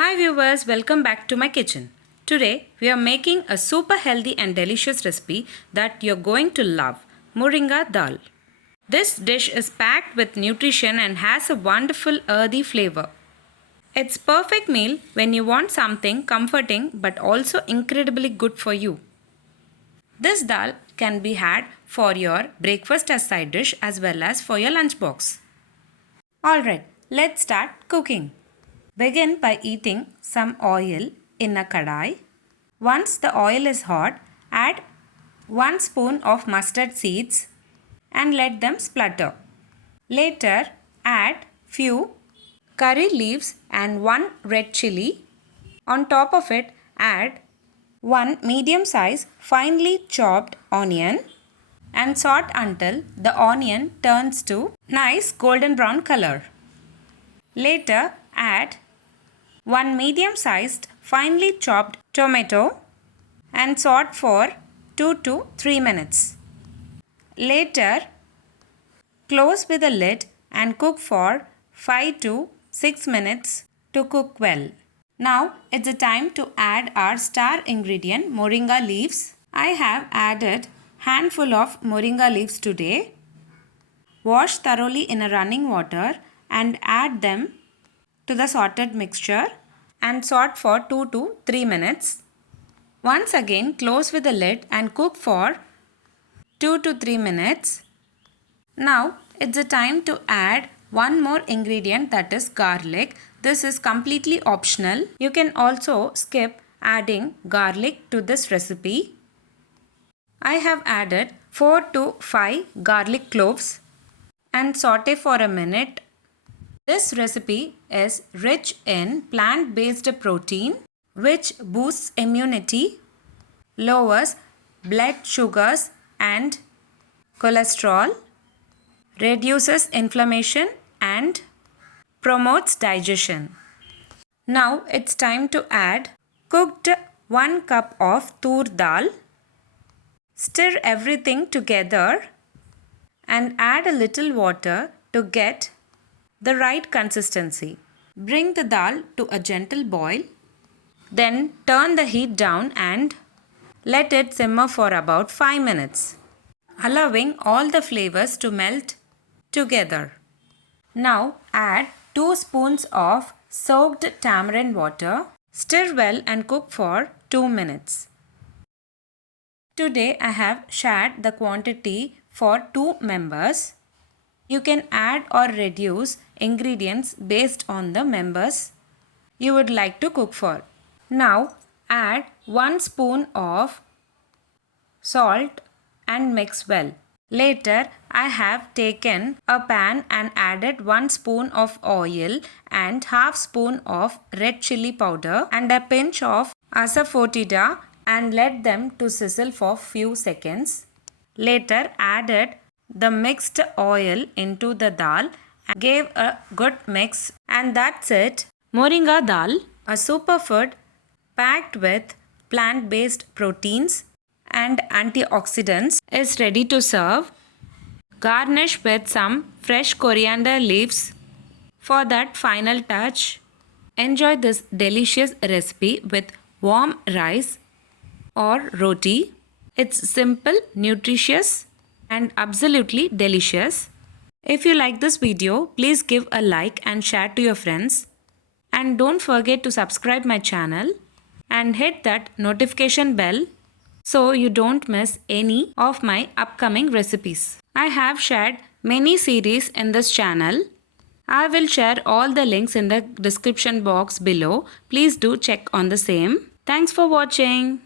Hi viewers, welcome back to my kitchen. Today we are making a super healthy and delicious recipe that you're going to love, Moringa Dal. This dish is packed with nutrition and has a wonderful earthy flavor. It's perfect meal when you want something comforting but also incredibly good for you. This dal can be had for your breakfast as side dish as well as for your lunchbox. Alright, let's start cooking. Begin by heating some oil in a kadai. Once the oil is hot, add 1 spoon of mustard seeds and let them splutter. Later, add few curry leaves and 1 red chili. On top of it, add 1 medium-sized finely chopped onion and saute until the onion turns to nice golden brown color. Later, add 1 medium-sized finely chopped tomato and saute for 2 to 3 minutes. Later, close with a lid and cook for 5 to 6 minutes to cook well. Now it's the time to add our star ingredient moringa leaves. I have added handful of moringa leaves today. Wash thoroughly in a running water and add them to the sauteed mixture and saute for 2 to 3 minutes. Once again close with the lid and cook for 2 to 3 minutes. Now it's the time to add one more ingredient, that is garlic. This is completely optional. You can also skip adding garlic to this recipe. I have added 4 to 5 garlic cloves and saute for a minute. This recipe is rich in plant-based protein which boosts immunity, lowers blood sugars and cholesterol, reduces inflammation and promotes digestion. Now it's time to add cooked 1 cup of tur dal. Stir everything together and add a little water to get the right consistency. Bring the dal to a gentle boil. Then turn the heat down and let it simmer for about 5 minutes, allowing all the flavors to melt together. Now add 2 spoons of soaked tamarind water. Stir well and cook for 2 minutes. Today I have shared the quantity for 2 members. You can add or reduce ingredients based on the members you would like to cook for. Now add 1 spoon of salt and mix well. Later, I have taken a pan and added 1 spoon of oil and half spoon of red chili powder and a pinch of asafoetida and let them to sizzle for few seconds. Later, added the mixed oil into the dal and gave a good mix, and that's it. Moringa Dal, a superfood packed with plant-based proteins and antioxidants, is ready to serve. Garnish with some fresh coriander leaves for that final touch. Enjoy this delicious recipe with warm rice or roti. It's simple, nutritious and absolutely delicious. If you like this video, please give a like and share to your friends. And don't forget to subscribe my channel and hit that notification bell so you don't miss any of my upcoming recipes. I have shared many series in this channel. I will share all the links in the description box below. Please do check on the same. Thanks for watching.